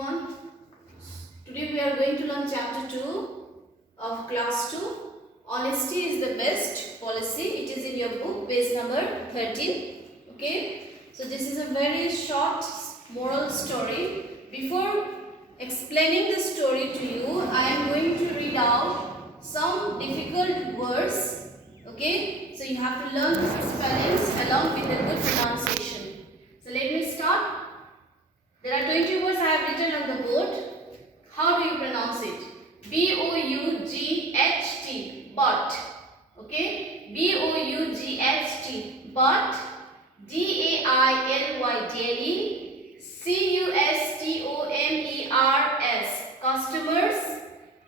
everyone. Today we are going to learn chapter 2 of class 2. Honesty is the best policy. It is in your book, page number 13. Okay. So this is a very short moral story. Before explaining the story to you, I am going to read out some difficult words. Okay. So you have to learn the spellings along with the good pronunciation. So let me start. There are 20 words I have written on the board. How do you pronounce it? B-O-U-G-H-T, but. Okay? B-O-U-G-H-T, but. D-A-I-L-Y, daily. C-U-S-T-O-M-E-R-S, customers.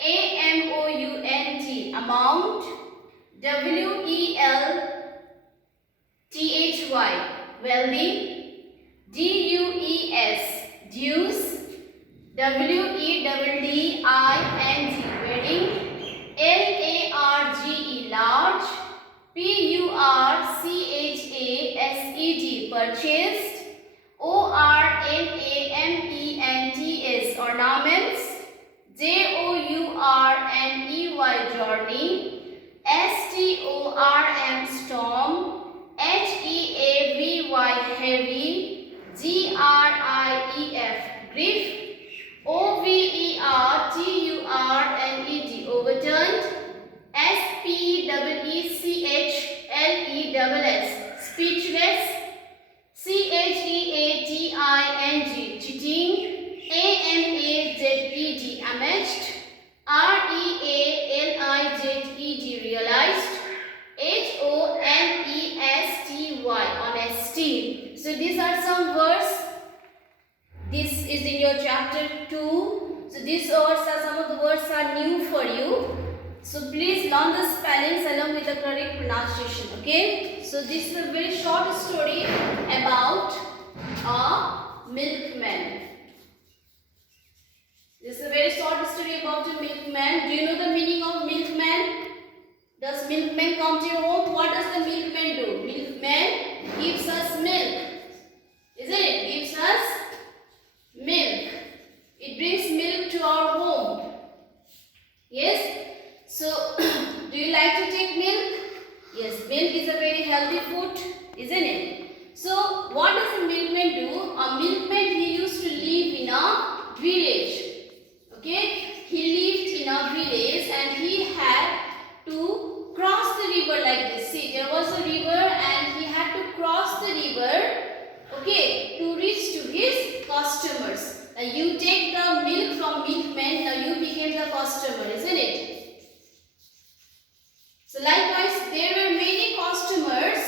A-M-O-U-N-T, amount. W-E-L-T-H-Y, wealthy. D-U-E-S, dues. W-E-D-D-I-N-G, wedding. L-A-R-G-E, large. P-U-R-C-H-A-S-E-D, purchased. O-R-N-A-M-E-N-T-S, ornaments. J-O-U-R-N-E-Y, journey. S-T-O-R-M, storm. H-E-A-V-Y, heavy. G-R-I-E-F, grief. O-V-E-R-T-U-R-N-E-D, overturned. S-P-E-E-C-H-L-E-S-S, speechless. C-H-E-A-T-I-N-G, cheating. A-M-A-Z-E-D, amatched. R-E-A-L-I-Z-E-D, realized. H-O-N-E-S-T-Y, honesty. So these are some words. This is in your chapter 2. So these words are, some of the words are new for you. So please learn the spellings along with the correct pronunciation. Okay. So this is a very short story about a milkman. This is a very short story about a milkman. Do you know the meaning of milkman? Does milkman come to your home? What does the milkman do? Milkman gives us milk. Isn't it? Gives us milk. It brings milk to our home. Yes? So, do you like to take milk? Yes, milk is a very healthy food, isn't it? So, what does a milkman do? A milkman, he used to live in a village. Okay? He lived in a village and he had to cross the river like this. See, there was a river and he had to cross the river, okay, to reach to his customers. Now you take the milk from milkman, now you became the customer, isn't it? So likewise, there were many customers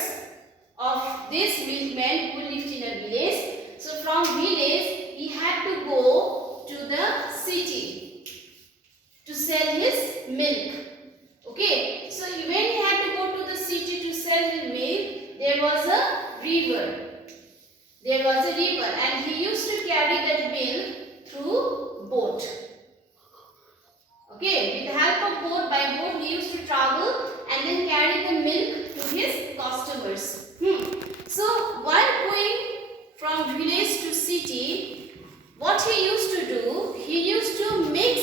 of this milkman who lived in a village. So from village, he had to go to the city to sell his milk. Okay, so when he had to go to the city to sell his milk, there was a river. There was a river and he used to carry that milk through boat. Okay, with the help of boat, by boat he used to travel and then carry the milk to his customers. So while going from village to city, what he used to do, he used to mix.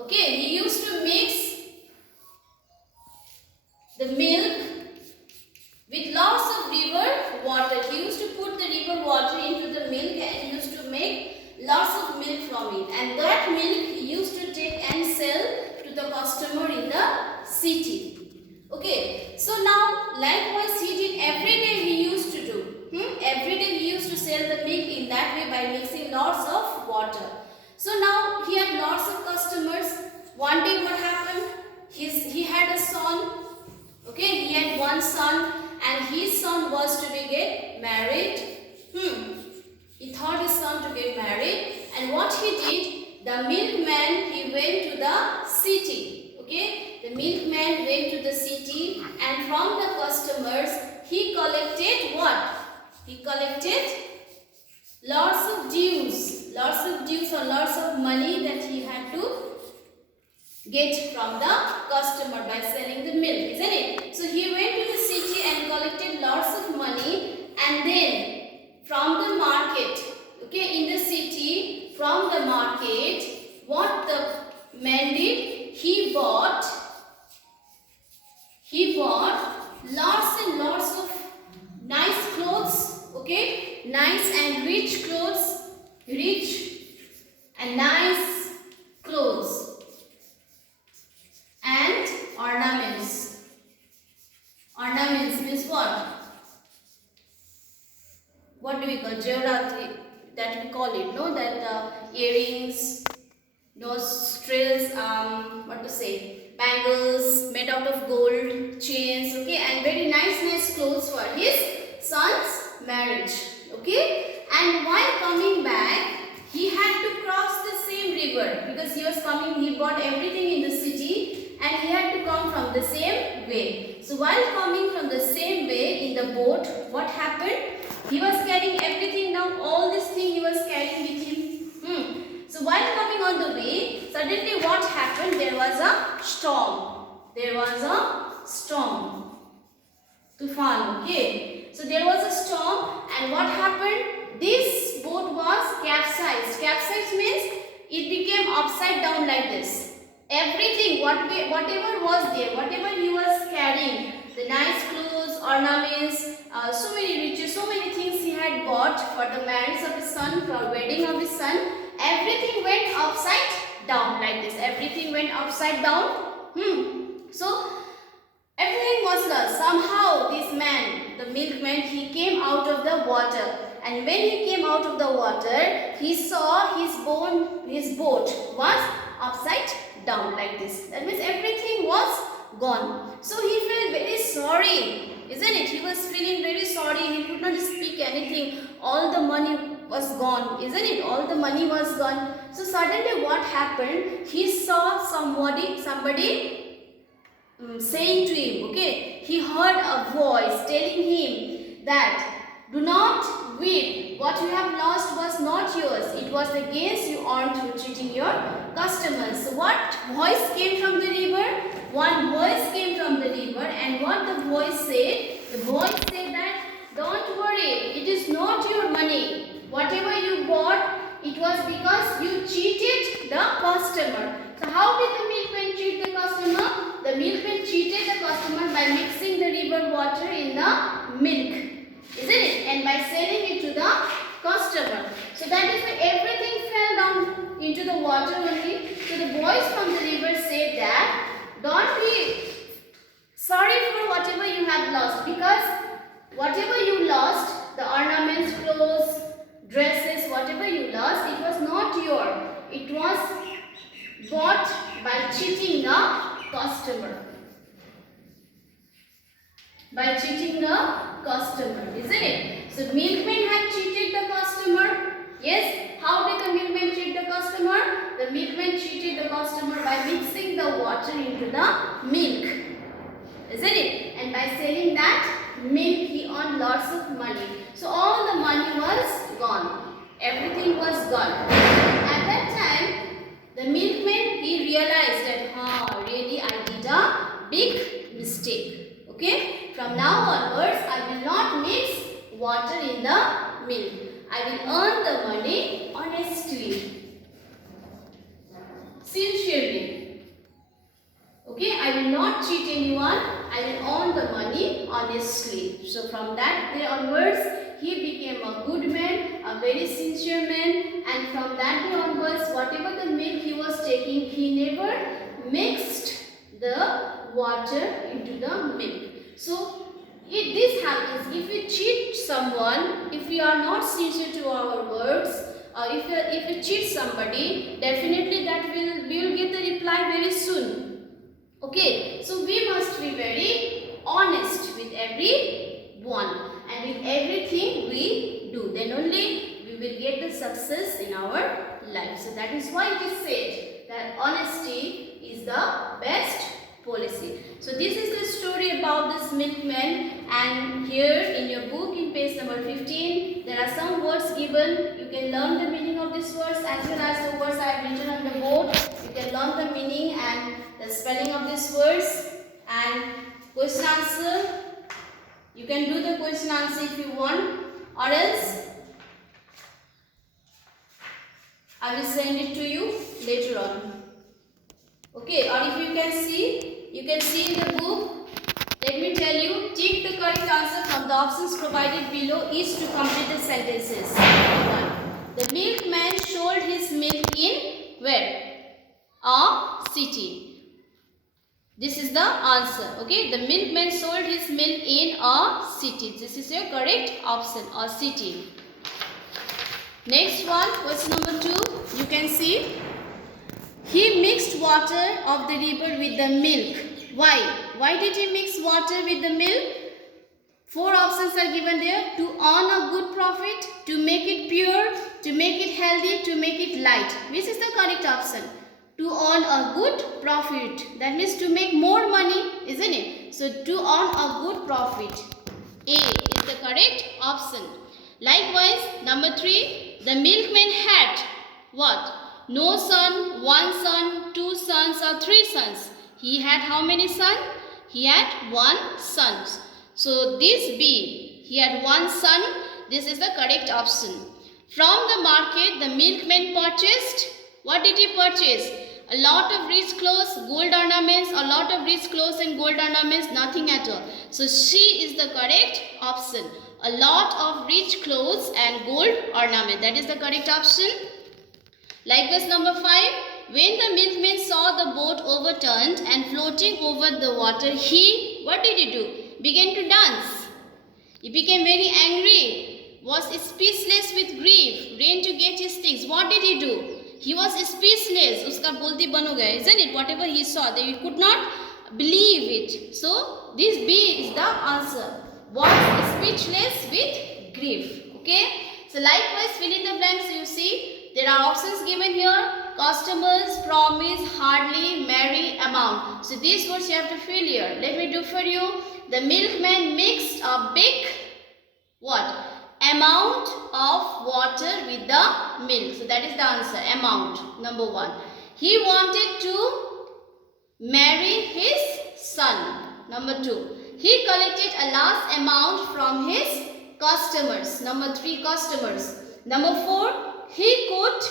Okay, he used to mix the milk with lots of river water. He used to put the river water into the milk and he used to make lots of milk from it. And that milk he used to take and sell to the customer in the city. Okay, so now likewise he did every day he used to do. Every day he used to sell the milk in that way by mixing lots of water. So now he had lots of customers. One day what happened? He had a son. Okay, he had one son and his son was to get married. He thought his son to get married and what he did, the milkman, he went to the city. Okay, the milkman went to the city and from the customers he collected what? He collected lots of dues or lots of money that he had to get from the customer by selling the milk, isn't it? So he went to the city and collected lots of money and then from the market, okay, in the city the market, what the man did, he bought lots and lots of nice clothes, okay, nice and rich clothes, rich and nice clothes and ornaments. Ornaments means what? What do we call jewelry? That we call it, no? That earrings, nostrils, what to say, bangles made out of gold, chains, okay, and very nice clothes for his son's marriage, okay. And while coming back, he had to cross the same river because he was coming. He bought everything in the city, and he had to come from the same way. So while coming from the same way in the boat, what happened? He was carrying everything down, all this thing he was carrying with him. So while coming on the way, suddenly what happened? There was a storm. There was a storm. Tufan, okay. So there was a storm, and what happened? This boat was capsized. Capsized means it became upside down like this. Everything, whatever was there, whatever he was carrying, the nice clothes, ornaments, so many riches, so many things he had bought for the marriage of his son, for wedding of his son, everything went upside down like this. Everything went upside down. So everything was lost. Somehow this man, the milkman, he came out of the water. And when he came out of the water, he saw his boat was upside down like this. That means everything was gone. So he felt very sorry, isn't it? He was feeling very sorry. He could not speak anything. All the money was gone, isn't it? All the money was gone. So suddenly what happened? He saw somebody saying to him, okay, he heard a voice telling him that do not weep. What you have lost was not yours. It was the gains you earned through treating your customers. So what voice came from the river? One voice came from the river, and what the voice said? The voice said that don't worry, it is not your money. Whatever you bought, it was because you cheated the customer. So how did the milkman cheat the customer? The milkman cheated the customer by mixing the river water in the milk, isn't it? And by selling it to the customer. So that is why everything fell down into the water only. So the voice from the river said that don't be sorry for whatever you have lost, because whatever you lost, the ornaments, clothes, dresses, whatever you lost, it was not yours. It was bought by cheating the customer. By cheating the customer, isn't it? So milkman had cheated the customer. Yes, how did the milkman cheat the customer? The milkman cheated the customer by mixing the water into the milk, isn't it? And by selling that milk, he earned lots of money. So all the money was gone. Everything was gone. At that time, the milkman, he realized that, really I did a big mistake. Okay? From now onwards, I will not mix water in the milk. I will earn the money honestly, sincerely. Okay, I will not cheat anyone. I will earn the money honestly. So from that day onwards, he became a good man, a very sincere man. And from that day onwards, whatever the milk he was taking, he never mixed the water into the milk. So if this happens, if we cheat someone, if we are not sincere to our words, if we cheat somebody, definitely we will get the reply very soon. Okay, so we must be very honest with everyone and with everything we do. Then only we will get the success in our life. So that is why it is said that honesty is the best policy. So this is the story about this milkman, and here in your book in page number 15 there are some words given. You can learn the meaning of these words as well as the words I have written on the board. You can learn the meaning and the spelling of these words and question answer. You can do the question answer if you want, or else I I will send it to you later on. Okay, or if you can see in the book. Let me tell you, take the correct answer from the options provided below each to complete the sentences. 1. The milkman sold his milk in where? A city. This is the answer. Okay, the milkman sold his milk in a city. This is your correct option, a city. Next one, question number 2. You can see, he mixed water of the river with the milk. Why? Why did he mix water with the milk? 4 options are given there. To earn a good profit, to make it pure, to make it healthy, to make it light. Which is the correct option? To earn a good profit. That means to make more money, isn't it? So to earn a good profit. A is the correct option. Likewise, number 3, the milkman had what? No son, 1 son, 2 sons or 3 sons. He had how many sons? He had 1 son. So this B, he had 1 son. This is the correct option. From the market, the milkman purchased. What did he purchase? A lot of rich clothes, gold ornaments, a lot of rich clothes and gold ornaments, nothing at all. So C is the correct option. A lot of rich clothes and gold ornament. That is the correct option. Likewise, number 5. When the milkman saw the boat overturned and floating over the water, he, what did he do? Began to dance. He became very angry, was speechless with grief, ran to get his things. What did he do? He was speechless. Uska bolti ban ho gaya, isn't it? Whatever he saw, he could not believe it. So, this B is the answer. Was speechless with grief. Okay? So, likewise, fill in the blanks. You see, there are options given here. Customers, promise, hardly, marry, amount. So these words you have to fill here. Let me do for you. The milkman mixed a big what? Amount of water with the milk. So that is the answer. Amount. Number 1. He wanted to marry his son. Number 2. He collected a large amount from his customers. Number 3. Customers. Number 4. He could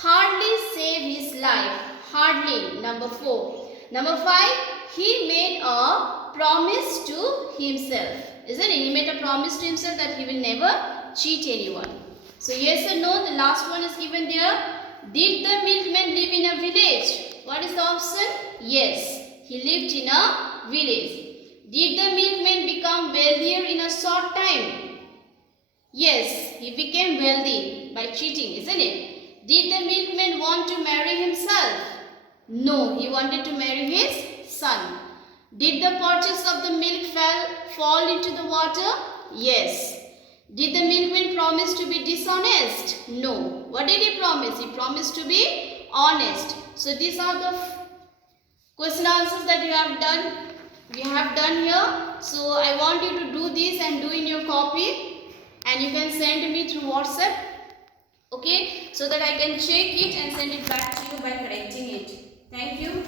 hardly save his life. Hardly. Number 4. Number 5. He made a promise to himself. Isn't it? He made a promise to himself that he will never cheat anyone. So yes or no, the last one is given there. Did the milkman live in a village? What is the option? Yes. He lived in a village. Did the milkman become wealthier in a short time? Yes. He became wealthy by cheating, isn't it? Did the milkman want to marry himself? No, he wanted to marry his son. Did the purchase of the milk fall into the water? Yes. Did the milkman promise to be dishonest? No. What did he promise? He promised to be honest. So these are the question answers that you have done. We have done here. So I want you to do this and do in your copy, and you can send me through WhatsApp. Okay, so that I can check it and send it back to you by correcting it. Thank you.